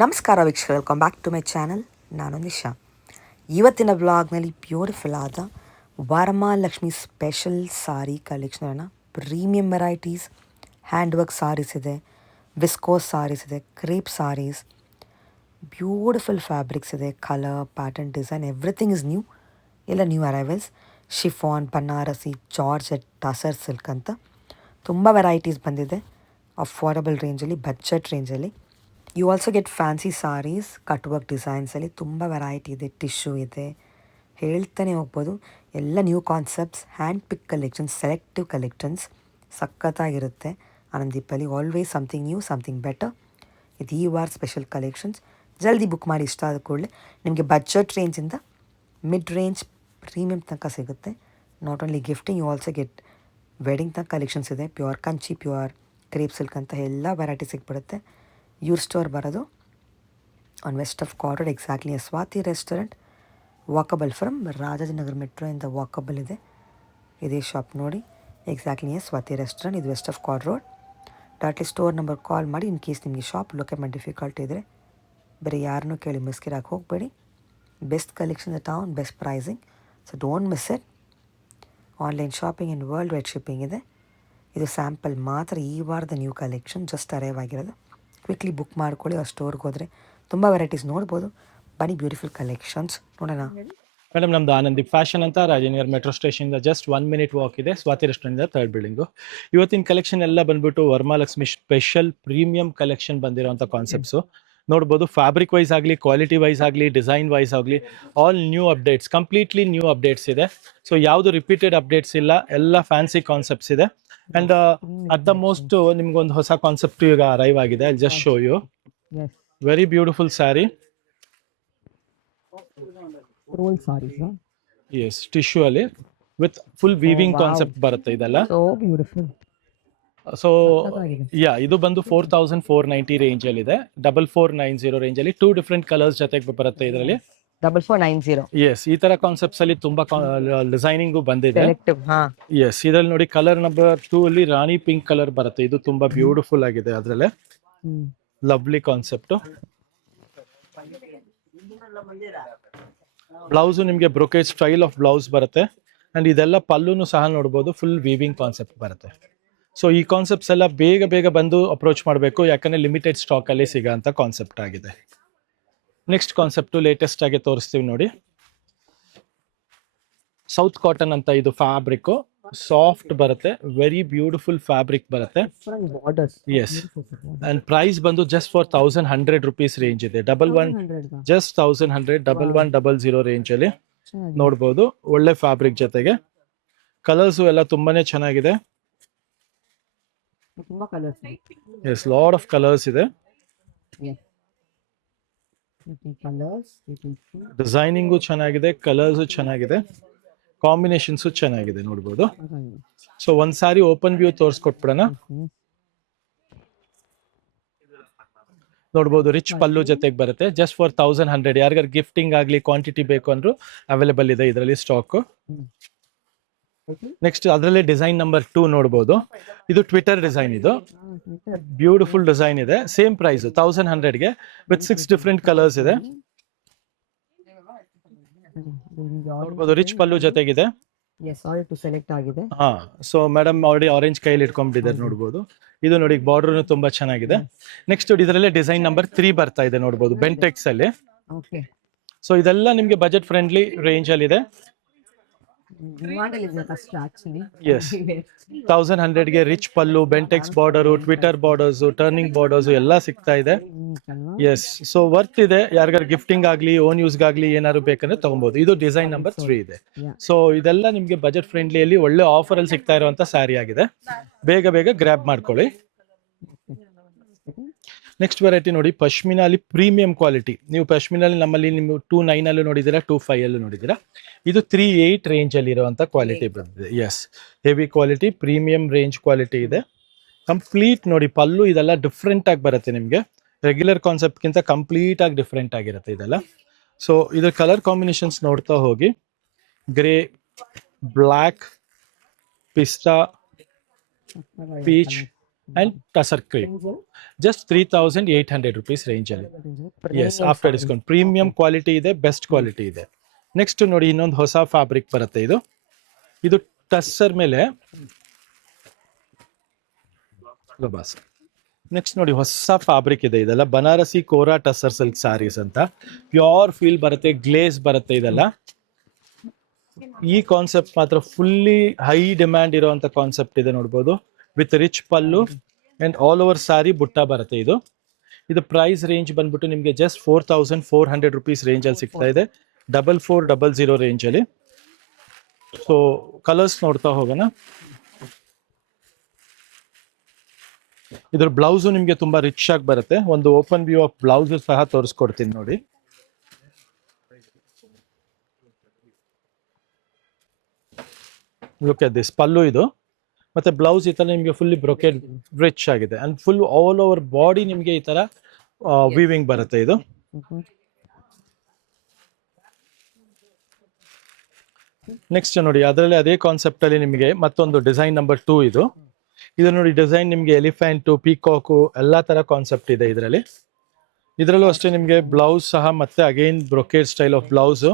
ನಮಸ್ಕಾರ ವೀಕ್ಷಕರು, welcome back to my channel. ನಾನು ನಿಶಾ. ಇವತ್ತಿನ ಬ್ಲಾಗ್ನಲ್ಲಿ ಬ್ಯೂಟಿಫುಲ್ ಆದ ವರಮಹಾಲಕ್ಷ್ಮಿ ಸ್ಪೆಷಲ್ ಸಾರಿ ಕಲೆಕ್ಷನನ್ನು, premium varieties, hand work saris ಇದೆ, ವಿಸ್ಕೋಸ್ ಸಾರೀಸ್ ಇದೆ, ಕ್ರೇಪ್ ಸಾರೀಸ್, ಬ್ಯೂಟಿಫುಲ್ ಫ್ಯಾಬ್ರಿಕ್ಸ್ ಇದೆ, colour, pattern, design, everything is new. ಎಲ್ಲ new arrivals. Chiffon, Banarasi, georgette, tussar silk ಅಂತ ತುಂಬ ವೆರೈಟೀಸ್ ಬಂದಿದೆ. ಅಫೋರ್ಡಬಲ್ ರೇಂಜಲ್ಲಿ, ಬಜೆಟ್ ರೇಂಜಲ್ಲಿ. You also get fancy saris, cut work ಡಿಸೈನ್ಸಲ್ಲಿ ತುಂಬ ವೆರೈಟಿ ಇದೆ. ಟಿಶ್ಯೂ ಇದೆ, ಹೇಳ್ತಾನೆ ಹೋಗ್ಬೋದು. ಎಲ್ಲ new concepts, hand pick collections, selective collections ಸಖತ್ತಾಗಿರುತ್ತೆ. ಆನಂದೀಪಲ್ಲಿ always something new, something better. ಇದು ಈ ವಾರ ಸ್ಪೆಷಲ್ ಕಲೆಕ್ಷನ್ಸ್. ಜಲ್ದಿ ಬುಕ್ ಮಾಡಿ. ಇಷ್ಟ ಆದ ಕೂಡಲೇ ನಿಮಗೆ ಬಜೆಟ್ ರೇಂಜಿಂದ ಮಿಡ್ ರೇಂಜ್ ಪ್ರೀಮಿಯಮ್ ತನಕ ಸಿಗುತ್ತೆ. Not only gifting, you also get wedding ತನಕ ಕಲೆಕ್ಷನ್ಸ್ ಇದೆ. Pure Kanchi, pure crepe silk ಅಂತ ಎಲ್ಲ ವೆರೈಟಿ ಸಿಕ್ಬಿಡುತ್ತೆ. ಇವ್ರ ಸ್ಟೋರ್ ಬರೋದು on West of Chord, exactly Swathi restaurant, walkable from Rajajinagar ಮೆಟ್ರೋಯಿಂದ ವಾಕಬಲ್ ಇದೆ. ಇದೇ ಶಾಪ್ ನೋಡಿ, ಎಕ್ಸಾಕ್ಟ್ಲಿ ಸ್ವಾತಿ ರೆಸ್ಟೋರೆಂಟ್. ಇದು West of Chord Road. Directly store number call ಮಾಡಿ. ಇನ್ ಕೇಸ್ ನಿಮಗೆ ಶಾಪ್ ಲೊಕೇಟ್ ಮಾಡಿ ಡಿಫಿಕಲ್ಟ್ ಇದ್ದರೆ ಬೇರೆ ಯಾರನ್ನೂ ಕೇಳಿ ಮಿಸ್ಕಿರಾಗಿ ಹೋಗಬೇಡಿ. Best collection the town, best pricing, so don't miss it. Online shopping and world wide shipping ಇದೆ. ಇದು ಸ್ಯಾಂಪಲ್ ಮಾತ್ರ, ಈ ವಾರದ ನ್ಯೂ ಕಲೆಕ್ಷನ್ ಜಸ್ಟ್ ಅರೈವ್ ಆಗಿರೋದು. ಕ್ವಿಕ್ಲಿ ಬುಕ್ ಮಾಡ್ಕೊಳ್ಳಿ. ಆ ಸ್ಟೋರ್ಗೆ ಹೋದರೆ ತುಂಬ ವೆರೈಟೀಸ್ ನೋಡ್ಬೋದು. ಬನ್ನಿ, ಬ್ಯೂಟಿಫುಲ್ ಕಲೆಕ್ಷನ್ಸ್ ನೋಡೋಣ. ಮೇಡಮ್, ನಮ್ದು ಆನಂದೀಪ್ ಫ್ಯಾಷನ್ ಅಂತ Rajanagar metro station just 1 minute walk ಇದೆ. Swathi restaurant third building. ಇವತ್ತಿನ ಕಲೆಕ್ಷನ್ ಎಲ್ಲ ಬಂದ್ಬಿಟ್ಟು ವರಮಹಾಲಕ್ಷ್ಮಿ ಸ್ಪೆಷಲ್ ಪ್ರೀಮಿಯಂ ಕಲೆಕ್ಷನ್ ಬಂದಿರೋಂಥ ಕಾನ್ಸೆಪ್ಟ್ಸು ನೋಡ್ಬೋದು. ಫ್ಯಾಬ್ರಿಕ್ ವೈಸ್ ಆಗಲಿ, ಕ್ವಾಲಿಟಿ ವೈಸ್ ಆಗಲಿ, ಡಿಸೈನ್ ವೈಸ್ ಆಗಲಿ, all new updates, completely new updates ಇದೆ. ಸೊ ಯಾವುದು ರಿಪೀಟೆಡ್ ಅಪ್ಡೇಟ್ಸ್ ಇಲ್ಲ, ಎಲ್ಲ ಫ್ಯಾನ್ಸಿ ಕಾನ್ಸೆಪ್ಟ್ಸ್ ಇದೆ. ಅಂಡ್ ಅಟ್ ದ ಮೋಸ್ಟ್ ನಿಮ್ಗೊಂದು ಹೊಸ ಕಾನ್ಸೆಪ್ಟ್ ಈಗ ಅರೈವ್ ಆಗಿದೆ. I just show you. Very beautiful sari. Roll saris, S, tissue ಅಲ್ಲಿ ವಿತ್ ಫುಲ್ ವೀವಿಂಗ್ ಕಾನ್ಸೆಪ್ಟ್ ಬರುತ್ತೆ ಇದೆಲ್ಲ. So beautiful. ಸೊ ಯಾ, ಇದು ಬಂದು 4490 ರೇಂಜ್ ಅಲ್ಲಿ ಇದೆ. 4490 ರೇಂಜ್ ಅಲ್ಲಿ 2 ಡಿಫ್ರೆಂಟ್ ಕಲರ್ಸ್ ಜೊತೆಗೆ ಬರುತ್ತೆ ಇದರಲ್ಲಿ. 4490. ಎಸ್, ಈ ತರ ಕಾನ್ಸೆಪ್ಟ್ಸ್ ಅಲ್ಲಿ ತುಂಬಾ ಡಿಸೈನಿಂಗು ಬಂದಿದೆ. ಸೆಲೆಕ್ಟಿವ್. ಹಾ, ಎಸ್, ಇದರಲ್ಲಿ ನೋಡಿ ಕಲರ್ ನಂಬರ್ 2 ಅಲ್ಲಿ ರಾಣಿ ಪಿಂಕ್ ಕಲರ್ ಬರುತ್ತೆ. ಇದು ತುಂಬಾ ಬ್ಯೂಟಿಫುಲ್ ಆಗಿದೆ. ಅದ್ರಲ್ಲೇ ಲವ್ಲಿ ಕಾನ್ಸೆಪ್ಟ್. ಬ್ಲೌಸ್ ನಿಮಗೆ ಬ್ರೊಕೇಜ್ ಸ್ಟೈಲ್ ಆಫ್ ಬ್ಲೌಸ್ ಬರುತ್ತೆ. ಅಂಡ್ ಇದೆಲ್ಲ ಪಲ್ಲುನು ಸಹ ನೋಡ್ಬೋದು, ಫುಲ್ ವೀವಿಂಗ್ ಕಾನ್ಸೆಪ್ಟ್ ಬರುತ್ತೆ. ಸೊ ಈ ಕಾನ್ಸೆಪ್ಟ್ಸ್ ಎಲ್ಲ ಬೇಗ ಬೇಗ ಬಂದು ಅಪ್ರೋಚ್ ಮಾಡಬೇಕು, ಯಾಕಂದ್ರೆ ಲಿಮಿಟೆಡ್ ಸ್ಟಾಕ್ ಅಲ್ಲಿ ಸಿಗೋಂಥ ಕಾನ್ಸೆಪ್ಟ್ ಆಗಿದೆ. ನೆಕ್ಸ್ಟ್ ಕಾನ್ಸೆಪ್ಟ್ ಲೇಟೆಸ್ಟ್ ಆಗಿ ತೋರಿಸ್ತೀವಿ ನೋಡಿ. ಸೌತ್ ಕಾಟನ್ ಅಂತ ಇದು ಫ್ಯಾಬ್ರಿಕ್ ಸಾಫ್ಟ್ ಬರುತ್ತೆ, ವೆರಿ ಬ್ಯೂಟಿಫುಲ್ ಫ್ಯಾಬ್ರಿಕ್ ಬರುತ್ತೆ. ಎಸ್, ಅಂಡ್ ಪ್ರೈಸ್ ಬಂದು ಜಸ್ಟ್ ಫಾರ್ 1100 rupees ರೇಂಜ್ ಇದೆ. 1100, ಜಸ್ಟ್ 1100, 1100 ರೇಂಜ್ ಅಲ್ಲಿ ನೋಡ್ಬೋದು. ಒಳ್ಳೆ ಫ್ಯಾಬ್ರಿಕ್ ಜೊತೆಗೆ ಕಲರ್ಸ್ ಎಲ್ಲ ತುಂಬಾನೇ ಚೆನ್ನಾಗಿದೆ. ತುಂಬಾ colours. Yes, lot of colours ಇದೆ. ಡಿಸೈನಿಂಗು ಚೆನ್ನಾಗಿದೆ, ಕಲರ್ಸ್ ಚೆನ್ನಾಗಿದೆ, ಕಾಂಬಿನೇಷನ್ಸ್ ಚೆನ್ನಾಗಿದೆ ನೋಡ್ಬೋದು. ಸೊ ಒಂದ್ ಸಾರಿ ಓಪನ್ ವ್ಯೂ ತೋರಿಸ್ಕೊಟ್ಬಿಡೋಣ. ನೋಡ್ಬೋದು, ರಿಚ್ ಪಲ್ಲು ಜೊತೆಗೆ ಬರುತ್ತೆ. Just for 1100. ಯಾರಿಗಾರು ಗಿಫ್ಟಿಂಗ್ ಆಗ್ಲಿ, ಕ್ವಾಂಟಿಟಿ ಬೇಕು ಅಂದ್ರೂ ಅವೈಲೇಬಲ್ ಇದೆ ಇದರಲ್ಲಿ ಸ್ಟಾಕ್. ನೆಕ್ಸ್ಟ್ ಅದರಲ್ಲಿ ಡಿಸೈನ್ ನಂಬರ್ 2 ನೋಡ್ಬೋದು. ಇದು ಟ್ವಿಟರ್ ಡಿಸೈನ್. ಇದು ಬ್ಯೂಟಿಫುಲ್ ಡಿಸೈನ್ ಇದೆ. ಸೇಮ್ ಪ್ರೈಸ್ 1100ಗೆ ವಿತ್ 6 ಡಿಫ್ರೆಂಟ್ ಕಲರ್ಸ್ ಇದೆ. ನೋಡ್ಬೋದು, ರಿಚ್ ಪಲ್ಲು ಜೊತೆಗಿದೆ. ಸೆಲೆಕ್ಟ್ ಆಗಿದೆ. ಹಾ, ಸೊ ಮೇಡಮ್ ಆಲ್ರೆಡಿ ಆರೆಂಜ್ ಕೈಲಿ ಇಟ್ಕೊಂಡಿದ್ದಾರೆ ನೋಡ್ಬೋದು. ಇದು ನೋಡಿ, ಬಾರ್ಡರ್ ತುಂಬಾ ಚೆನ್ನಾಗಿದೆ. ನೆಕ್ಸ್ಟ್ ಇದರಲ್ಲೇ ಡಿಸೈನ್ ನಂಬರ್ 3 ಬರ್ತಾ ಇದೆ ನೋಡ್ಬೋದು, ಬೆಂಟೆಕ್ಸ್ ಅಲ್ಲಿ. ಸೊ ಇದೆಲ್ಲ ನಿಮ್ಗೆ ಬಜೆಟ್ ಫ್ರೆಂಡ್ಲಿ ರೇಂಜ್ ಅಲ್ಲಿ ಇದೆ. ಎಸ್, 1100ಗೆ ರಿಚ್ ಪಲ್ಲು, ಬೆಂಟೆಕ್ಸ್ ಬಾರ್ಡರ್, ಟ್ವಿಟರ್ ಬಾರ್ಡರ್ಸ್, ಟರ್ನಿಂಗ್ ಬಾರ್ಡರ್ಸ್ ಎಲ್ಲ ಸಿಗ್ತಾ ಇದೆ. ಎಸ್, ಸೊ ವರ್ತ್ ಇದೆ. ಯಾರಿಗಾರು ಗಿಫ್ಟಿಂಗ್ ಆಗ್ಲಿ, ಓನ್ ಯೂಸ್ ಆಗ್ಲಿ ಏನಾದ್ರು ಬೇಕಂದ್ರೆ ತಗೊಬಹುದು. ಇದು ಡಿಸೈನ್ ನಂಬರ್ 3 ಇದೆ. ಸೊ ಇದೆಲ್ಲ ನಿಮ್ಗೆ ಬಜೆಟ್ ಫ್ರೆಂಡ್ಲಿಯಲ್ಲಿ ಒಳ್ಳೆ ಆಫರ್ ಅಲ್ಲಿ ಸಿಗ್ತಾ ಇರುವಂತ ಸ್ಯಾರಿ ಆಗಿದೆ. ಬೇಗ ಬೇಗ ಗ್ರ್ಯಾಬ್ ಮಾಡ್ಕೊಳ್ಳಿ. ನೆಕ್ಸ್ಟ್ ವೆರೈಟಿ ನೋಡಿ, ಪಶ್ಮಿನಾ ಅಲ್ಲಿ ಪ್ರೀಮಿಯಂ ಕ್ವಾಲಿಟಿ. ನೀವು ಪಶ್ಮಿನಲ್ಲಿ ನಮ್ಮಲ್ಲಿ ನೀವು 29 ಅಲ್ಲೂ ನೋಡಿದ್ದೀರಾ, 25 ಅಲ್ಲೂ ನೋಡಿದ್ದೀರಾ. ಇದು 38 ರೇಂಜ್ ಅಲ್ಲಿ ಇರುವಂತ ಕ್ವಾಲಿಟಿ ಬಂದಿದೆ. Yes, heavy quality, premium range quality ಇದೆ. ಕಂಪ್ಲೀಟ್ ನೋಡಿ, ಪಲ್ಲು ಇದೆಲ್ಲ ಡಿಫ್ರೆಂಟ್ ಆಗಿ ಬರುತ್ತೆ ನಿಮ್ಗೆ. ರೆಗ್ಯುಲರ್ ಕಾನ್ಸೆಪ್ಟ್ ಗಿಂತ ಕಂಪ್ಲೀಟ್ ಆಗಿ ಡಿಫ್ರೆಂಟ್ ಆಗಿರುತ್ತೆ ಇದೆಲ್ಲ. ಸೊ ಇದ್ರ ಕಲರ್ ಕಾಂಬಿನೇಷನ್ಸ್ ನೋಡ್ತಾ ಹೋಗಿ. Grey, black, pista, peach, and tussar crepe. Just 3,800 rupees range ಅಲ್ಲಿ. Yes, after discount premium quality ಇದೆ, ಬೆಸ್ಟ್ ಕ್ವಾಲಿಟಿ ಇದೆ. ನೆಕ್ಸ್ಟ್ ನೋಡಿ ಇನ್ನೊಂದು ಹೊಸ ಫ್ಯಾಬ್ರಿಕ್ ಬರುತ್ತೆ. ಇದು ಟಸ್ಸರ್ ಮೇಲೆ ಬಸ್. ನೆಕ್ಸ್ಟ್ ನೋಡಿ ಹೊಸ ಫ್ಯಾಬ್ರಿಕ್ ಇದೆ. ಇದೆಲ್ಲ ಬನಾರಸಿ ಕೋರಾ ಟಸ್ಸರ್ ಸಿಲ್ಕ್ ಸ್ಯಾರೀಸ್ ಅಂತ. ಪ್ಯೂರ್ ಫೀಲ್ ಬರುತ್ತೆ, ಗ್ಲೇಸ್ ಬರುತ್ತೆ ಇದೆಲ್ಲ. ಈ ಕಾನ್ಸೆಪ್ಟ್ ಮಾತ್ರ ಫುಲ್ಲಿ ಹೈ ಡಿಮ್ಯಾಂಡ್ ಇರುವಂತ ಕಾನ್ಸೆಪ್ಟ್ ಇದೆ, ನೋಡ್ಬೋದು. With rich pallu and all over sari ಬುಟ್ಟ ಬರುತ್ತೆ. ಇದು ಪ್ರೈಸ್ ರೇಂಜ್ ಬಂದ್ಬಿಟ್ಟು ನಿಮಗೆ ಜಸ್ಟ್ 4,400 rupees ರೇಂಜ್ ಅಲ್ಲಿ ಸಿಗ್ತಾ ಇದೆ, 4400 ರೇಂಜ್ ಅಲ್ಲಿ. ಸೊ ಕಲರ್ಸ್ ನೋಡ್ತಾ ಹೋಗೋಣ. ಇದ್ರ ಬ್ಲೌಸ್ ನಿಮ್ಗೆ ತುಂಬಾ ರಿಚ್ ಆಗಿ ಬರುತ್ತೆ. ಒಂದು ಓಪನ್ ವ್ಯೂ ಆಫ್ ಬ್ಲೌಸ್ ಸಹ ತೋರಿಸ್ಕೊಡ್ತೀನಿ ನೋಡಿ. Look at this. ಪಲ್ಲು ಇದು, ಮತ್ತೆ ಬ್ಲೌಸ್ ಈ ತರ ನಿಮಗೆ ಫುಲ್ಲಿ ಬ್ರೊಕೆಡ್ ರಿಚ್ ಆಗಿದೆ and full all over body ನಿಮಗೆ ಈ ತರ ವೀವಿಂಗ್ ಬರುತ್ತೆ. ಇದು ನೆಕ್ಸ್ಟ್ ನೋಡಿ, ಅದರಲ್ಲಿ ಅದೇ ಕಾನ್ಸೆಪ್ಟ್ ಅಲ್ಲಿ ನಿಮಗೆ ಮತ್ತೊಂದು ಡಿಸೈನ್ ನಂಬರ್ 2 ಇದು ನೋಡಿ. ಡಿಸೈನ್ ನಿಮಗೆ ಎಲಿಫೆಂಟ್, ಪೀಕಾಕು ಎಲ್ಲಾ ತರ ಕಾನ್ಸೆಪ್ಟ್ ಇದೆ ಇದರಲ್ಲಿ. ಇದರಲ್ಲೂ ಅಷ್ಟೇ ನಿಮಗೆ ಬ್ಲೌಸ್ ಸಹ ಮತ್ತೆ again brocade style of blouse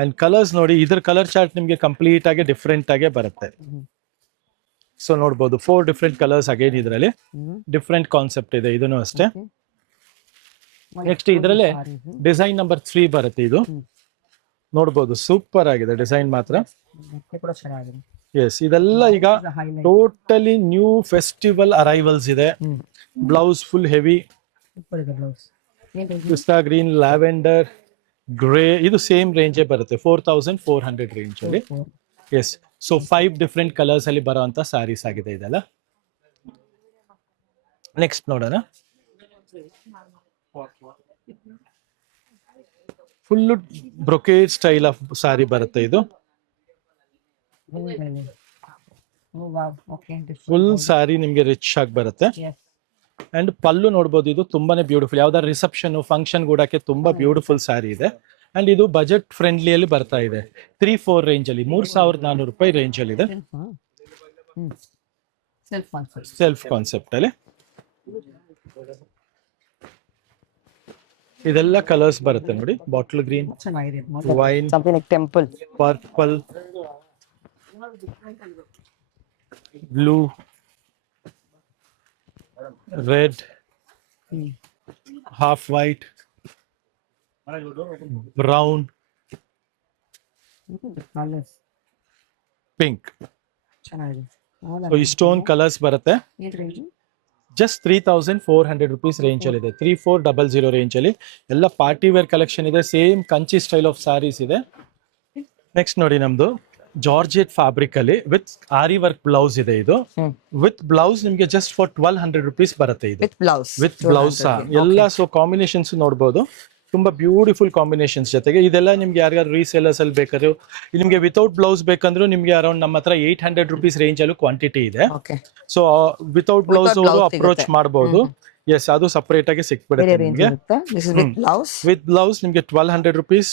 and colours ನೋಡಿ. ಇದ್ರ ಕಲರ್ ಚಾರ್ಟ್ ನಿಮಗೆ ಕಂಪ್ಲೀಟ್ ಆಗಿ ಡಿಫ್ರೆಂಟ್ ಆಗಿ ಬರುತ್ತೆ. ಸೊ ನೋಡ್ಬೋದು 4 ಡಿಫ್ರೆಂಟ್ ಕಲರ್ಸ್ ಅಗೈನ್ ಇದರಲ್ಲಿ. ಡಿಫ್ರೆಂಟ್ ಕಾನ್ಸೆಪ್ಟ್ ಇದೆ ಇದನ್ನು ಅಷ್ಟೇ. ನೆಕ್ಸ್ಟ್ ಇದರಲ್ಲೇ ಡಿಸೈನ್ ನಂಬರ್ 3 ಬರುತ್ತೆ. ಇದು ನೋಡ್ಬೋದು, ಸೂಪರ್ ಆಗಿದೆ ಡಿಸೈನ್ ಮಾತ್ರ. ಎಸ್, ಇದೆಲ್ಲ ಈಗ ಟೋಟಲಿ ನ್ಯೂ ಫೆಸ್ಟಿವಲ್ ಅರೈವಲ್ಸ್ ಇದೆ. ಬ್ಲೌಸ್ ಫುಲ್ ಹೆವಿ ಪಿಸ್ತಾ ಗ್ರೀನ್, ಲ್ಯಾವೆಂಡರ್, ಗ್ರೇ. ಇದು ಸೇಮ್ ರೇಂಜೇ ಬರುತ್ತೆ, 4,400 ರೇಂಜ್ ಅಲ್ಲಿ. ಎಸ್, ಸೊ 5 ಡಿಫ್ರೆಂಟ್ ಕಲರ್ಸ್ ಅಲ್ಲಿ ಬರುವಂತ ಸ್ಯಾರೀಸ್ ಆಗಿದೆ ಇದೆಲ್ಲ. ನೆಕ್ಸ್ಟ್ ನೋಡೋಣ. Full brocade style of sari ಬರುತ್ತೆ. ಇದು ಫುಲ್ ಸ್ಯಾರಿ ನಿಮ್ಗೆ ರಿಚ್ ಆಗಿ ಬರುತ್ತೆ. ಅಂಡ್ ಪಲ್ಲು ನೋಡ್ಬೋದು, ಇದು ತುಂಬಾನೇ ಬ್ಯೂಟಿಫುಲ್. ಯಾವ್ದಾದ್ರು ರಿಸೆಪ್ಷನ್ ಫಂಕ್ಷನ್ ಕೂಡಕ್ಕೆ ತುಂಬಾ ಬ್ಯೂಟಿಫುಲ್ ಸ್ಯಾರಿ ಇದೆ. ಅಂಡ್ ಇದು ಬಜೆಟ್ ಫ್ರೆಂಡ್ಲಿ ಅಲ್ಲಿ ಬರ್ತಾ ಇದೆ. 3,400 ರೇಂಜ್ ಅಲ್ಲಿ, 3,400 ರೂಪಾಯಿ ರೇಂಜ್ ಅಲ್ಲಿ ಇದೆ. ಸೆಲ್ಫ್ ಕಾನ್ಸೆಪ್ಟ್ ಅಲ್ಲಿ ಇದೆಲ್ಲ ಕಲರ್ಸ್ ಬರುತ್ತೆ ನೋಡಿ. Bottle green, wine, temple, purple, blue, red, half white, brown, pink. ಇಷ್ಟೊಂದು ಕಲರ್ಸ್ ಬರುತ್ತೆ. ಜಸ್ಟ್ 3,400 rupees ರೇಂಜ್ ಅಲ್ಲಿ ಇದೆ. 3,400 ರೇಂಜ್ ಅಲ್ಲಿ ಎಲ್ಲ ಪಾರ್ಟಿ ವೇರ್ ಕಲೆಕ್ಷನ್ ಇದೆ. Same Kanchi style of saris ಇದೆ. ನೆಕ್ಸ್ಟ್ ನೋಡಿ, ನಮ್ದು ಜಾರ್ಜೆಟ್ ಫ್ಯಾಬ್ರಿಕ್ ಅಲ್ಲಿ ವಿತ್ ಆರಿ ವರ್ಕ್ ಬ್ಲೌಸ್ ಇದೆ. ಇದು ವಿತ್ ಬ್ಲೌಸ್ ನಿಮ್ಗೆ ಜಸ್ಟ್ ಫಾರ್ 1,200 rupees ಬರುತ್ತೆ. ಇದು ವಿತ್ ಬ್ಲೌಸ್ ಎಲ್ಲ. ಸೊ ಕಾಂಬಿನೇಷನ್ಸ್ ನೋಡ್ಬೋದು, ತುಂಬಾ ಬ್ಯೂಟಿಫುಲ್ ಕಾಂಬಿನೇಷನ್ಸ್. ಜೊತೆಗೆ ಇದೆಲ್ಲ ನಿಮ್ಗೆ ಯಾರಿಗಾದ್ರು ರೀಸೇಲರ್ಸ್ ಅಲ್ಲಿ ಬೇಕಾದ್ರು, ನಿಮ್ಗೆ ವಿತೌಟ್ ಬ್ಲೌಸ್ ಬೇಕಂದ್ರೂ ನಿಮ್ಗೆ ಅರೌಂಡ್ ನಮ್ಮ ಹತ್ರ 800 rupees ರೇಂಜ್ ಅಲ್ಲೂ ಕ್ವಾಂಟಿಟಿ ಇದೆ. ಸೊ ವಿತೌಟ್ ಬ್ಲೌಸ್ ಅವರು ಅಪ್ರೋಚ್ ಮಾಡಬಹುದು. ಎಸ್, ಅದು ಸಪರೇಟ್ ಆಗಿ ಸಿಕ್ಬಿಡುತ್ತೆ ನಿಮ್ಗೆ. ವಿತ್ ಬ್ಲೌಸ್ ನಿಮ್ಗೆ 1,200 rupees.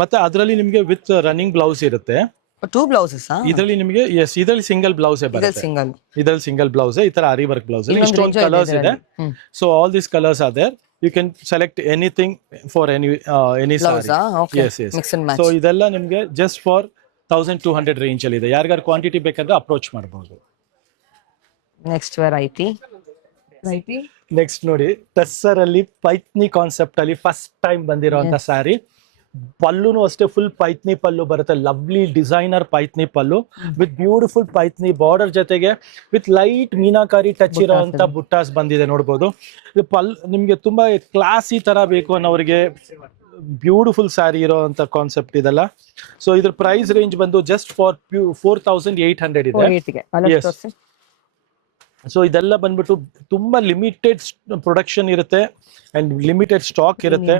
ಮತ್ತೆ ಅದರಲ್ಲಿ ನಿಮ್ಗೆ ವಿತ್ ರನ್ನಿಂಗ್ ಬ್ಲೌಸ್ ಇರುತ್ತೆ. 2 blouses ಇದರಲ್ಲಿ ನಿಮಗೆ ಇದರಲ್ಲಿ ಸಿಂಗಲ್ ಬ್ಲೌಸ್ ಬರುತ್ತೆ. ಇದರಲ್ಲಿ ಸಿಂಗಲ್ ಬ್ಲೌಸ್, ಈ ತರ ಆರಿ ವರ್ಕ್ ಬ್ಲೌಸ್. ಇಷ್ಟೊಂದು ಕಲರ್ಸ್ ಇದೆ. So all these colours are there. You can select anything for any saree. Yes. So ಇದೆಲ್ಲ ನಿಮಗೆ just for 1,200 ರೇಂಜ್ ಅಲ್ಲಿ ಇದೆ. ಯಾರಿಗಾರು ಕ್ವಾಂಟಿಟಿ ಬೇಕಾದ್ರೆ ಅಪ್ರೋಚ್ ಮಾಡಬಹುದು. Next variety. ನೆಕ್ಸ್ಟ್ ನೋಡಿ, ಟಸ್ಸರ್ ಅಲ್ಲಿ ಪೈತ್ನಿ ಕಾನ್ಸೆಪ್ಟ್ ಅಲ್ಲಿ ಫಸ್ಟ್ ಟೈಮ್ ಬಂದಿರೋಂತ ಸ್ಯಾರಿ. ಪಲ್ಲುನು ಅಷ್ಟೇ ಫುಲ್ ಪೈತ್ನಿ ಪಲ್ಲು ಬರುತ್ತೆ. Lovely designer Paithani pallu with beautiful Paithani border ಜೊತೆಗೆ ವಿತ್ ಲೈಟ್ ಮೀನಾಕಾರಿ ಟಚ್ ಇರೋಂತ ಬುಟ್ಟಾಸ್ ಬಂದಿದೆ. ನೋಡ್ಬೋದು, ನಿಮ್ಗೆ ತುಂಬಾ ಕ್ಲಾಸಿ ತರ ಬೇಕು ಅನ್ನೋರಿಗೆ ಬ್ಯೂಟಿಫುಲ್ ಸ್ಯಾರಿ ಇರೋಂತ ಕಾನ್ಸೆಪ್ಟ್ ಇದೆಲ್ಲ. ಸೊ ಇದ್ರ ಪ್ರೈಸ್ ರೇಂಜ್ ಬಂದು ಜಸ್ಟ್ ಫಾರ್ 4,800 ಇದೆ. ಸೊ ಇದೆಲ್ಲ ಬಂದ್ಬಿಟ್ಟು ತುಂಬಾ ಲಿಮಿಟೆಡ್ ಪ್ರೊಡಕ್ಷನ್ ಇರುತ್ತೆ ಅಂಡ್ ಲಿಮಿಟೆಡ್ ಸ್ಟಾಕ್ ಇರುತ್ತೆ.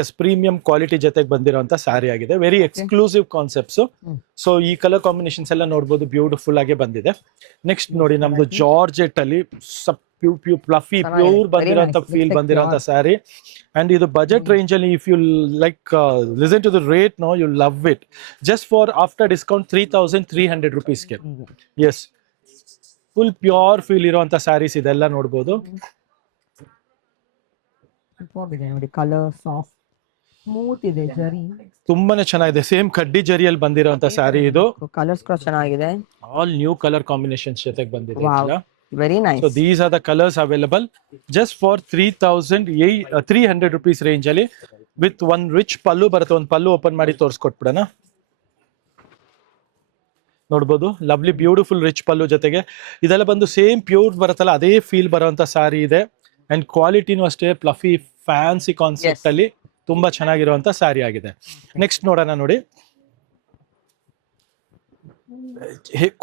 ಎಸ್, ಪ್ರೀಮಿಯಂ ಕ್ವಾಲಿಟಿ ಜೊತೆಗೆ ಬಂದಿರೋಂತ ಸ್ಯಾರಿ ಆಗಿದೆ. Very exclusive concepts. ಸೊ ಈ ಕಲರ್ ಕಾಂಬಿನೇಷನ್ಸ್ ಎಲ್ಲ ನೋಡ್ಬೋದು, ಬ್ಯೂಟಿಫುಲ್ ಆಗಿ ಬಂದಿದೆ. ನೆಕ್ಸ್ಟ್ ನೋಡಿ, ನಮ್ದು ಜಾರ್ಜೆಟ್ ಅಲ್ಲಿ ಫ್ಲಫಿ ಪ್ಯೂರ್ ಬಂದಿರೋಂತ ಫೀಲ್ ಬಂದಿರೋಂತ ಸ್ಯಾರಿ. ಅಂಡ್ ಇದು ಬಜೆಟ್ ರೇಂಜ್ ಅಲ್ಲಿ, if you like listen to the rate, no you love it. Just for after discount 3,300 rupees. Yes, full pure feel ಇರುವಂತ ಸ್ಯಾರೀಸ್ ಇದೆಲ್ಲ ನೋಡ್ಬೋದು. ನೋಡಿ ಕಲರ್ ಸಾಫ್ಟ್ ಸ್ಮೂತ್ ಇದೆ ಜರಿ. ತುಂಬಾನೇ ಚೆನ್ನಾಗಿದೆ. ಸೇಮ್ ಕಡ್ಡಿ ಜರಿಯಲ್ಲಿ ಬಂದಿರುವಂತ ಸ್ಯಾರಿ ಇದು. ಕಲರ್ಸ್ ಕೂಡ ಚೆನ್ನಾಗಿದೆ. ಆಲ್ ನ್ಯೂ ಕಲರ್ ಕಾಂಬಿನೇಷನ್ಸ್ ಜೊತೆಗೆ ಬಂದಿದೆ. Very nice. So these are the colours available just for 3,300 rupees range ಅಲ್ಲಿ ವಿತ್ ಒನ್ ರಿಚ್ ಪಲ್ಲು ಬರುತ್ತೆ. ಒಂದು ಪಲ್ಲು ಓಪನ್ ಮಾಡಿ ತೋರಿಸ್ಕೊಟ್ಬಿಡೋಣ. ನೋಡ್ಬೋದು ಲವ್ಲಿ ಬ್ಯೂಟಿಫುಲ್ ರಿಚ್ ಪಲ್ಲು ಜೊತೆಗೆ ಇದೆಲ್ಲ ಬಂದು ಸೇಮ್ ಪ್ಯೂರ್ ಬರುತ್ತಲ್ಲ ಅದೇ ಫೀಲ್ ಬರುವಂತ ಸಾರಿ ಇದೆ. ಅಂಡ್ ಕ್ವಾಲಿಟಿನೂ ಅಷ್ಟೇ ಫ್ಲಫಿ ಫ್ಯಾನ್ಸಿ ಕಾನ್ಸೆಪ್ಟ್ ಅಲ್ಲಿ ತುಂಬಾ ಚೆನ್ನಾಗಿರುವಂತ ಸ್ಯಾರಿ ಆಗಿದೆ. ನೆಕ್ಸ್ಟ್ ನೋಡೋಣ ನೋಡಿ,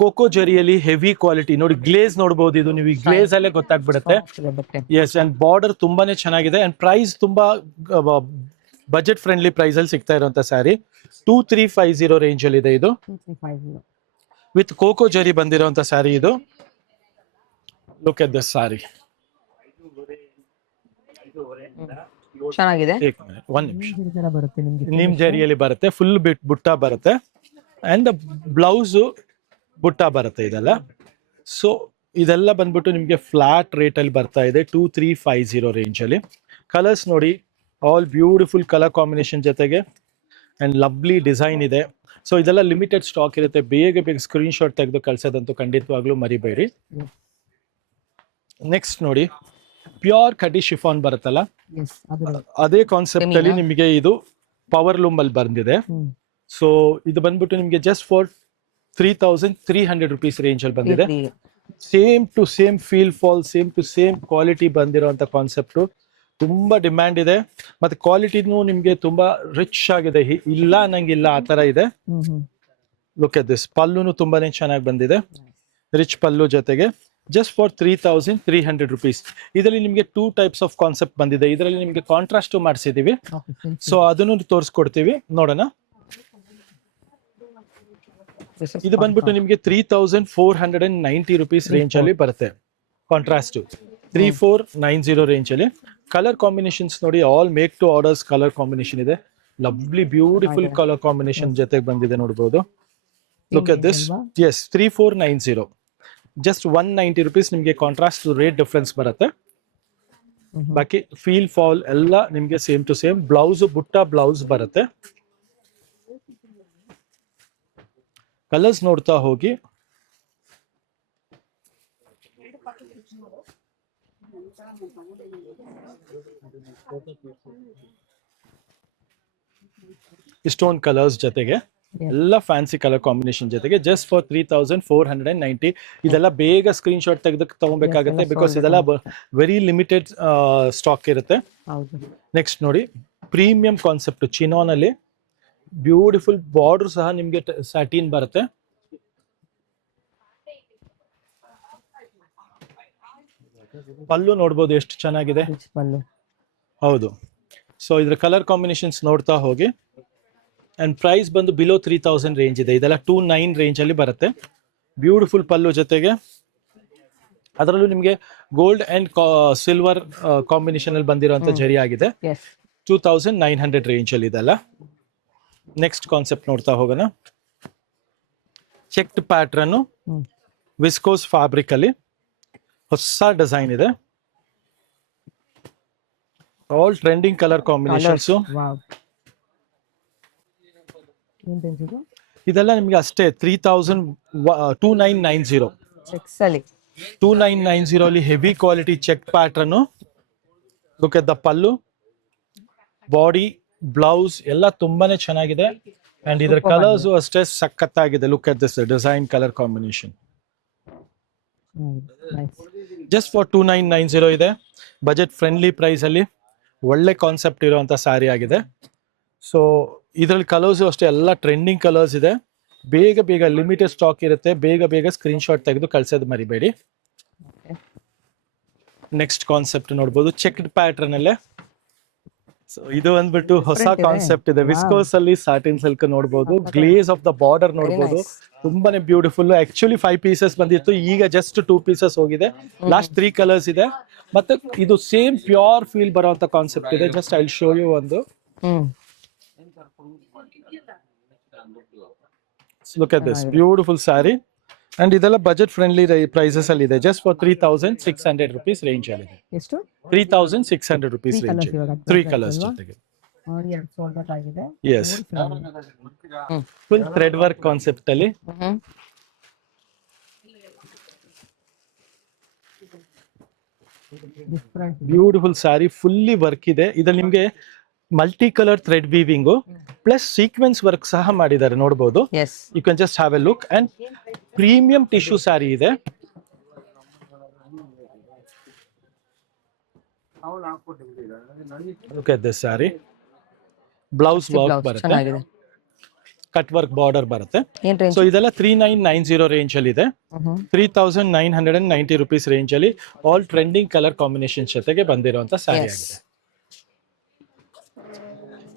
ಕೋಕೋ ಜರಿಯಲ್ಲಿ ಹೆವಿ ಕ್ವಾಲಿಟಿ ನೋಡಿ, ಗ್ಲೇಸ್ ನೋಡಬಹುದು. ಇದು ನೀವು ಗ್ಲೇಸ್ ಅಲ್ಲೇ ಗೊತ್ತಾಗ್ಬಿಡುತ್ತೆ. ಎಸ್, ಅಂಡ್ ಬಾರ್ಡರ್ ತುಂಬಾನೇ ಚೆನ್ನಾಗಿದೆ. ಅಂಡ್ ಪ್ರೈಸ್ ತುಂಬಾ ಬಜೆಟ್ ಫ್ರೆಂಡ್ಲಿ ಪ್ರೈಸ್ ಅಲ್ಲಿ ಸಿಗ್ತಾ ಇರುವಂತ ಸ್ಯಾರಿ 2350 ರೇಂಜ್ ಅಲ್ಲಿ ಇದೆ. ಇದು ವಿತ್ ಕೋಕೋ ಜರಿ ಬಂದಿರುವಂತ ಸ್ಯಾರಿ ಇದು. Look at this sari. ಚೆನ್ನಾಗಿದೆ. ಒಂದ್ ನಿಮಿಷ, ನಿಮ್ ಜರಿಯಲ್ಲಿ ಬರುತ್ತೆ, ಫುಲ್ ಬುಟ್ಟ ಬರುತ್ತೆ ಅಂಡ್ ಬ್ಲೌಸ್ ಬುಟ್ಟ ಬರುತ್ತೆ ಇದೆಲ್ಲ. ಸೊ ಇದೆಲ್ಲ ಬಂದ್ಬಿಟ್ಟು ನಿಮ್ಗೆ ಫ್ಲಾಟ್ ರೇಟ್ ಅಲ್ಲಿ ಬರ್ತಾ ಇದೆ 2350 ರೇಂಜ್ ಅಲ್ಲಿ. ಕಲರ್ಸ್ ನೋಡಿ, ಆಲ್ ಬ್ಯೂಟಿಫುಲ್ ಕಲರ್ ಕಾಂಬಿನೇಷನ್ ಜೊತೆಗೆ ಅಂಡ್ ಲವ್ಲಿ ಡಿಸೈನ್ ಇದೆ. ಸೊ ಇದೆಲ್ಲ ಲಿಮಿಟೆಡ್ ಸ್ಟಾಕ್ ಇರುತ್ತೆ. ಬೇಗ ಬೇಗ ಸ್ಕ್ರೀನ್ ಶಾಟ್ ತೆಗೆದು ಕಳ್ಸೋದಂತೂ ಖಂಡಿತವಾಗ್ಲೂ ಮರಿಬೇಡಿ. ನೆಕ್ಸ್ಟ್ ನೋಡಿ, ಪ್ಯೂರ್ ಕಡ್ಡಿ ಶಿಫಾನ್ ಬರುತ್ತಲ್ಲ, ಅದೇ ಕಾನ್ಸೆಪ್ಟ್ ಅಲ್ಲಿ ನಿಮಗೆ ಇದು ಪವರ್ ಲೂಮ್ ಅಲ್ಲಿ ಬಂದಿದೆ. ಸೊ ಇದು ಬಂದ್ಬಿಟ್ಟು ನಿಮಗೆ ಜಸ್ಟ್ ಫಾರ್ 3,300 rupees ರೇಂಜ್ ಅಲ್ಲಿ ಬಂದಿದೆ. Same to same feel fall, same to same quality ಬಂದಿರುವಂತ ಕಾನ್ಸೆಪ್ಟ್. ತುಂಬಾ ಡಿಮ್ಯಾಂಡ್ ಇದೆ ಮತ್ತೆ ಕ್ವಾಲಿಟಿನೂ ನಿಮ್ಗೆ ತುಂಬಾ ರಿಚ್ ಆಗಿದೆ, ಇಲ್ಲ ಅನ್ನಂಗಿಲ್ಲ ಆ ತರ ಇದೆ. Look at this. ಪಲ್ಲುನು ತುಂಬಾನೇ ಚೆನ್ನಾಗಿ ಬಂದಿದೆ, ರಿಚ್ ಪಲ್ಲು ಜೊತೆಗೆ ಜಸ್ಟ್ ಫಾರ್ 3,300 rupees. ಇದರಲ್ಲಿ ನಿಮಗೆ 2 types ಆಫ್ ಕಾನ್ಸೆಪ್ಟ್ ಬಂದಿದೆ. ಇದರಲ್ಲಿ ನಿಮಗೆ ಕಾಂಟ್ರಾಸ್ಟ್ ಮಾಡಿಸಿದೀವಿ, ಸೊ ಅದನ್ನು ತೋರಿಸ್ಕೊಡ್ತೀವಿ ನೋಡೋಣ. ಇದು ಬಂದ್ಬಿಟ್ಟು ನಿಮಗೆ 3,490 rupees ರೇಂಜ್ ಅಲ್ಲಿ ಬರುತ್ತೆ. ಕಾಂಟ್ರಾಸ್ಟ್ 3,490 ರೇಂಜ್ ಅಲ್ಲಿ. ಕಲರ್ ಕಾಂಬಿನೇಷನ್ಸ್ ನೋಡಿ, all make to orders colour combination ಇದೆ. ಲವ್ಲಿ ಬ್ಯೂಟಿಫುಲ್ ಕಲರ್ ಕಾಂಬಿನೇಷನ್ ಜೊತೆಗೆ ಬಂದಿದೆ ನೋಡಬಹುದು. Look at this. Yes, 3,490. Just 190 rupees ನಿಮಗೆ ಕಾಂಟ್ರಾಸ್ಟ್ ರೇಟ್ ಡಿಫ್ರೆನ್ಸ್ ಬರುತ್ತೆ. ಬಾಕಿ ಫೀಲ್ ಫಾಲ್ ಎಲ್ಲ ನಿಮಗೆ ಸೇಮ್ ಟು ಸೇಮ್. ಬ್ಲೌಸ್ ಬುಟ್ಟ ಬ್ಲೌಸ್ ಬರುತ್ತೆ. ಕಲರ್ಸ್ ನೋಡ್ತಾ ಹೋಗಿ. ಸ್ಟೋನ್ ಕಲರ್ಸ್ ಜೊತೆಗೆ ಎಲ್ಲ ಫ್ಯಾನ್ಸಿ ಕಲರ್ ಕಾಂಬಿನೇಷನ್ ಜೊತೆಗೆ ಜಸ್ಟ್ ಫಾರ್ 3,490. ಇದೆಲ್ಲ ಬೇಗ ಸ್ಕ್ರೀನ್ ಶಾಟ್ ತೆಗೆದು ತಗೋಬೇಕಾಗುತ್ತೆ, ಬಿಕಾಸ್ ಇದೆಲ್ಲ ವೆರಿ ಲಿಮಿಟೆಡ್ ಸ್ಟಾಕ್ ಇರುತ್ತೆ. ನೆಕ್ಸ್ಟ್ ನೋಡಿ, ಪ್ರೀಮಿಯಂ ಕಾನ್ಸೆಪ್ಟ್ ಚಿನಾನ್ ಅಲ್ಲಿ ಬ್ಯೂಟಿಫುಲ್ ಬಾರ್ಡರ್ ಸಹ ನಿಮ್ಗೆ ಸ್ಯಾಟಿನ್ ಬರುತ್ತೆ. ಪಲ್ಲು ನೋಡ್ಬೋದು ಎಷ್ಟು ಚೆನ್ನಾಗಿದೆ. ಹೌದು. ಸೊ ಇದ್ರ ಕಲರ್ ಕಾಂಬಿನೇಷನ್ಸ್ ನೋಡ್ತಾ ಹೋಗಿ. ಅಂಡ್ ಪ್ರೈಸ್ ಬಂದು ಬಿಲೋ 3,000 ರೇಂಜ್ ಇದೆ. ಇದೆಲ್ಲ 2,900 ರೇಂಜ್ ಅಲ್ಲಿ ಬರುತ್ತೆ. ಬ್ಯೂಟಿಫುಲ್ ಪಲ್ಲು ಜೊತೆಗೆ ಅದರಲ್ಲೂ ನಿಮಗೆ ಗೋಲ್ಡ್ ಅಂಡ್ ಸಿಲ್ವರ್ ಕಾಂಬಿನೇಷನ್ ಅಲ್ಲಿ ಬಂದಿರುವಂತ ಜರಿ ಆಗಿದೆ. 2,900 ರೇಂಜ್ ಅಲ್ಲಿ ಇದೆಲ್ಲ. ನೆಕ್ಸ್ಟ್ ಕಾನ್ಸೆಪ್ಟ್ ನೋಡ್ತಾ ಹೋಗೋಣ. ಚೆಕ್ಡ್ ಪ್ಯಾಟ್ರನ್ ವಿಸ್ಕೋಸ್ ಫ್ಯಾಬ್ರಿಕ್ ಅಲ್ಲಿ ಹೊಸ ಡಿಸೈನ್ ಇದೆ. All trending colour combinations. ಇದೆಲ್ಲ ನಿಮ್ಗೆ ಅಷ್ಟೇ 2,990. 2,990 ಅಲ್ಲಿ heavy quality check pattern. Look at the pallu, body, blouse ಎಲ್ಲ ತುಂಬಾನೇ ಚೆನ್ನಾಗಿದೆ. ಅಂಡ್ ಇದರ ಕಲರ್ಸ್ ಅಷ್ಟೇ ಸಖತ್ತಾಗಿದೆ. Look at this design colour combination. Just for 2,990 ಇದೆ. ಬಜೆಟ್ ಫ್ರೆಂಡ್ಲಿ ಪ್ರೈಸ್ ಅಲ್ಲಿ ಒಳ್ಳೆ ಕಾನ್ಸೆಪ್ಟ್ ಇರುವಂತ ಸ್ಯಾರಿ ಆಗಿದೆ. ಸೊ ಇದರಲ್ಲಿ ಕಲರ್ಸ್ ಅಷ್ಟೇ ಎಲ್ಲ ಟ್ರೆಂಡಿಂಗ್ ಕಲರ್ಸ್ ಇದೆ. ಬೇಗ ಬೇಗ ಲಿಮಿಟೆಡ್ ಸ್ಟಾಕ್ ಇರುತ್ತೆ. ಬೇಗ ಬೇಗ ಸ್ಕ್ರೀನ್ ಶಾಟ್ ತೆಗೆದು ಕಳ್ಸೋದು ಮರಿಬೇಡಿ. ನೆಕ್ಸ್ಟ್ ಕಾನ್ಸೆಪ್ಟ್ ನೋಡ್ಬೋದು, ಚೆಕ್ಡ್ ಪ್ಯಾಟರ್ನ್ ಅಲ್ಲೇ. ಸೊ ಇದು ಬಂದ್ಬಿಟ್ಟು ಹೊಸ ಕಾನ್ಸೆಪ್ಟ್ ಇದೆ. ವಿಸ್ಕೋಸ್ ಅಲ್ಲಿ ಸಾಟಿನ್ ಸಿಲ್ಕ್ ನೋಡ್ಬೋದು. ಗ್ಲೇಸ್ ಆಫ್ ದ ಬಾರ್ಡರ್ ನೋಡ್ಬೋದು, ತುಂಬಾನೇ ಬ್ಯೂಟಿಫುಲ್. ಆಕ್ಚುಲಿ 5 pieces ಬಂದಿತ್ತು, ಈಗ ಜಸ್ಟ್ 2 pieces ಹೋಗಿದೆ. ಲಾಸ್ಟ್ 3 ಕಲರ್ಸ್ ಇದೆ. ಮತ್ತೆ ಇದು ಸೇಮ್ ಪ್ಯೂರ್ ಫೀಲ್ ಬರುವಂತ ಕಾನ್ಸೆಪ್ಟ್ ಇದೆ. Just I will show you ಒಂದು. Look at this beautiful saree. And ಇದೆಲ್ಲ ಬಜೆಟ್ ಫ್ರೆಂಡ್ಲಿ ಪ್ರೈಸಸ್ ಅಲ್ಲಿ ಇದೆ. ಜಸ್ಟ್ ಫಾರ್ 3600 rupees ರೇಂಜ್ ಅಲ್ಲಿ ಇದೆ. ಎಷ್ಟು 3600 rupees Three ರೇಂಜ್. colours ಇವಾಗ 3 advert ಕಲರ್ಸ್ ಅಲ್ವಾ? ಜೊತೆಗೆ. ನೋಡಿ 2 ಆಗಿದೆ. Yes. Full thread work concept ಅಲ್ಲಿ different beautiful saree fully work ಇದೆ. ಇದ್ರಲ್ಲಿ ನಿಮ್ಗೆ multi colour thread weaving plus sequence work ಸಹ ಮಾಡಿದ್ದಾರೆ, ನೋಡಬಹುದು. Yes you can just have a look. And premium tissue saree ಇದೆ. Look at this saree. Blouse work ಬರುತ್ತೆ, ಚೆನ್ನಾಗಿದೆ. ಕಟ್ ವರ್ಕ್ ಬಾರ್ಡರ್ ಬರುತ್ತೆ. ಏನ್ ರೇಂಜ್ ಸೊ ಇದೆಲ್ಲ 3990 ರೇಂಜ್ ಅಲ್ಲಿ ಇದೆ. 3990 rupees ರೇಂಜ್ ಅಲ್ಲಿ ಆಲ್ ಟ್ರೆಂಡಿಂಗ್ ಕಲರ್ ಕಾಂಬಿನೇಷನ್ ಜೊತೆಗೆ ಬಂದಿರುವಂತ ಸ್ಯಾರಿ ಆಗಿದೆ.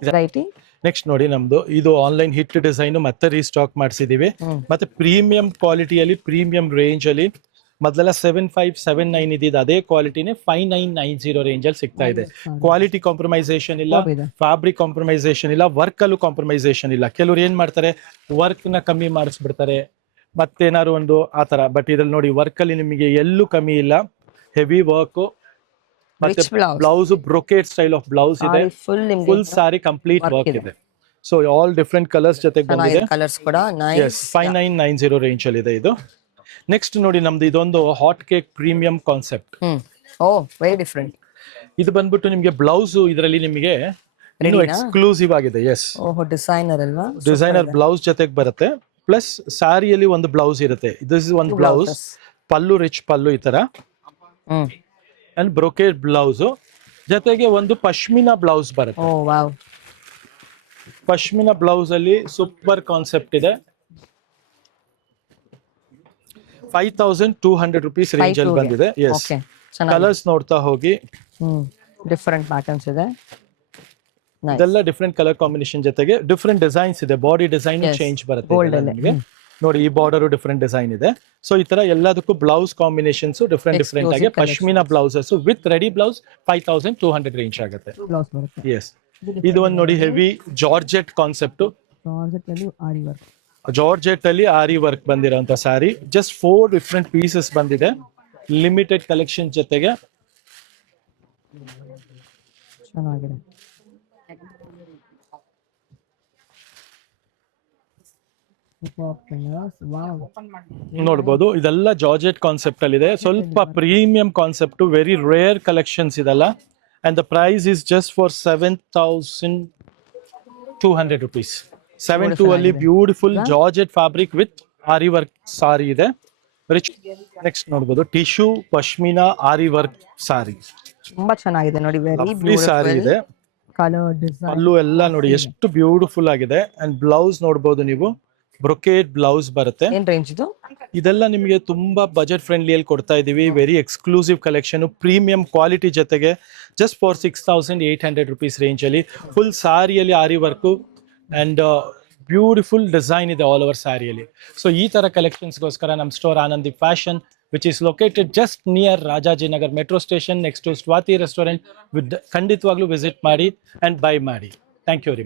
ವೆರೈಟಿ ನೆಕ್ಸ್ಟ್ ನೋಡಿ, ನಮ್ದು ಇದು ಆನ್ಲೈನ್ ಹಿಟ್ ಡಿಸೈನ್ ಮತ್ತೆ ರೀಸ್ಟಾಕ್ ಮಾಡಿಸಿದೀವಿ. ಮತ್ತೆ ಪ್ರೀಮಿಯಂ ಕ್ವಾಲಿಟಿಯಲ್ಲಿ ಪ್ರೀಮಿಯಂ ರೇಂಜ್ ಅಲ್ಲಿ ಮೊದಲೆಲ್ಲ 7579 ಇದ್ದಿದ್ದು ಅದೇ ಕ್ವಾಲಿಟಿನೇ 5990 ರೇಂಜ್ ಅಲ್ಲಿ ಸಿಗ್ತಾ ಇದೆ. ಕ್ವಾಲಿಟಿ ಕಾಂಪ್ರಮೈಸೇಷನ್ ಇಲ್ಲ, ಫ್ಯಾಬ್ರಿಕ್ ಕಾಂಪ್ರಮೈಸೇಷನ್ ಇಲ್ಲ, ವರ್ಕ್ ಅಲ್ಲೂ ಕಾಂಪ್ರಮೈಸೇಷನ್ ಇಲ್ಲ. ಕೆಲವ್ರು ಏನ್ ಮಾಡ್ತಾರೆ, ವರ್ಕ್ ನ ಕಮ್ಮಿ ಮಾಡಿಸ್ಬಿಡ್ತಾರೆ ಮತ್ತೇನಾದ್ರು ಒಂದು ಆತರ. ಬಟ್ ಇದ್ರಲ್ಲಿ ನೋಡಿ, ವರ್ಕ್ ಅಲ್ಲಿ ನಿಮಗೆ ಎಲ್ಲೂ ಕಮ್ಮಿ ಇಲ್ಲ. ಹೆವಿ ವರ್ಕ್ ಮತ್ತೆ blouse brocade style of blouse ಇದೆ. ಫುಲ್ ಸಾರಿ ಕಂಪ್ಲೀಟ್ ವರ್ಕ್ ಇದೆ. ಸೊ ಆಲ್ ಡಿಫ್ರೆಂಟ್ ಕಲರ್ಸ್ ಜೊತೆಗೆ ಬಂದಿದೆ. ಕಲರ್ಸ್ ಕೂಡ ನೈಸ್. 5990 ರೇಂಜ್ ಅಲ್ಲಿ ಇದೆ ಇದು. ನೆಕ್ಸ್ಟ್ ನೋಡಿ, ನಮ್ದು ಇದೊಂದು ಹಾಟ್ ಕೇಕ್ ಪ್ರೀಮಿಯಂ ಕಾನ್ಸೆಪ್ಟ್. ಓ ವೆರಿ ಡಿಫ್ರೆಂಟ್. ಇದು ಬಂದ್ಬಿಟ್ಟು ನಿಮಗೆ ಬ್ಲೌಸ್ ಇದರಲ್ಲಿ ನಿಮಗೆ ಇನ್ನು ಎಕ್ಸ್ಕ್ಲೂಸಿವ್ ಆಗಿದೆ. ಎಸ್, ಓಹೋ ಡಿಸೈನರ್ ಅಲ್ವಾ? ಡಿಸೈನರ್ ಬ್ಲೌಸ್ ಜೊತೆಗೆ ಬರುತ್ತೆ. ಪ್ಲಸ್ ಸ್ಯಾರಿಯಲ್ಲಿ ಒಂದು ಬ್ಲೌಸ್ ಇರುತ್ತೆ. ದಿಸ್ ಇಸ್ ಒಂದು ಬ್ಲೌಸ್, ಪಲ್ಲು ರಿಚ್ ಪಲ್ಲು ಈ ತರ, ಅಂಡ್ ಬ್ರೊಕೇಡ್ ಬ್ಲೌಸ್ ಜೊತೆಗೆ ಒಂದು ಪಶ್ಮಿನಾ ಬ್ಲೌಸ್ ಬರುತ್ತೆ. ಓ ವಾವ್. ಪಶ್ಮಿನಾ ಬ್ಲೌಸ್ ಅಲ್ಲಿ ಸೂಪರ್ ಕಾನ್ಸೆಪ್ಟ್ ಇದೆ. 5200 rupees ರೇಂಜ್ ಅಲ್ಲಿ ಬಂದಿದೆ. ಎಸ್, ಕಲರ್ಸ್ ನೋಡ್ತಾ ಹೋಗಿ. ಡಿಫರೆಂಟ್ ಪ್ಯಾಟರ್ನ್ಸ್ ಇದೆ. ಇದೆಲ್ಲ ಡಿಫ್ರೆಂಟ್ ಕಲರ್ ಕಾಂಬಿನೇಷನ್ ಜೊತೆಗೆ ಡಿಫ್ರೆಂಟ್ ಡಿಸೈನ್ಸ್ ಇದೆ. ಬಾಡಿ ಡಿಸೈನ್ ಚೇಂಜ್ ಬರುತ್ತೆ ನಿಮಗೆ. ನೋಡಿ, ಈ ಬಾರ್ಡರ್ ಡಿಫ್ರೆಂಟ್ ಡಿಸೈನ್ ಇದೆ. ಸೊ ಈ ತರ ಎಲ್ಲದಕ್ಕೂ ಬ್ಲೌಸ್ ಕಾಂಬಿನೇಷನ್ಸ್ ಡಿಫ್ರೆಂಟ್ ಡಿಫ್ರೆಂಟ್ ಆಗಿ pashmina blouses with ready blouse 5200 range ಆಗುತ್ತೆ. ಎಸ್, ಇದು ಒಂದು ನೋಡಿ, ಹೆವಿ ಜಾರ್ಜೆಟ್ ಕಾನ್ಸೆಪ್ಟ್. ಜಾರ್ಜೆಟ್ ಅಲ್ಲಿ ಆರಿ ವರ್ಕ್ ಬಂದಿರೋಂತ ಸ್ಯಾರಿ. ಜಸ್ಟ್ 4 ಡಿಫ್ರೆಂಟ್ ಪೀಸಸ್ ಬಂದಿದೆ, ಲಿಮಿಟೆಡ್ ಕಲೆಕ್ಷನ್ ಜೊತೆಗೆ. ಚೆನ್ನಾಗಿದೆ. ನೋಡ್ಬೋದು, ಇದೆಲ್ಲ ಜಾರ್ಜೆಟ್ ಕಾನ್ಸೆಪ್ಟ್ ಅಲ್ಲಿ ಇದೆ. ಸ್ವಲ್ಪ premium concept, very rare collections ಇದೆಲ್ಲ. And the price is just for 7200 rupees. 72 ಅಲ್ಲಿ beautiful georgette fabric with aari work saree ಇದೆ. ರಿಚ್. ನೆಕ್ಸ್ಟ್ ನೋಡ್ಬೋದು, tissue pashmina aari work saree. ತುಂಬಾ ಚೆನ್ನಾಗಿದೆ ನೋಡಿ. ವೆರಿ ಸಾರಿ ಇದೆ. ಕಲರ್ ಡಿಸೈನ್ ಅಲ್ಲೂ ಎಲ್ಲ ನೋಡಿ ಎಷ್ಟು ಬ್ಯೂಟಿಫುಲ್ ಆಗಿದೆ. ಅಂಡ್ ಬ್ಲೌಸ್ ನೋಡ್ಬೋದು ನೀವು, ಬ್ರೊಕೇಡ್ ಬ್ಲೌಸ್ ಬರುತ್ತೆ. ಏನ್ ರೇಂಜ್ ಇದು? ಇದೆಲ್ಲ ನಿಮಗೆ ತುಂಬಾ ಬಜೆಟ್ ಫ್ರೆಂಡ್ಲಿ ಅಲ್ಲಿ ಕೊಡ್ತಾ ಇದೀವಿ. Very exclusive collection, premium quality ಜೊತೆಗೆ ಜಸ್ಟ್ ಫಾರ್ 6800 rupees ರೇಂಜ್ ಅಲ್ಲಿ ಫುಲ್ ಸಾರಿಯಲ್ಲಿ aari work and beautiful design ಇದೆ ಆಲ್ ಓವರ್ ಸ್ಯಾರಿಯಲ್ಲಿ. ಸೊ ಈ ತರ ಕಲೆಕ್ಷನ್ಸ್ಗೋಸ್ಕರ ನಮ್ಮ store Anandi fashion, which is located just near Rajajinagar metro station next to Swati restaurant. ಖಂಡಿತವಾಗ್ಲೂ ವಿಸಿಟ್ ಮಾಡಿ ಅಂಡ್ ಬೈ ಮಾಡಿ. Thank you very much.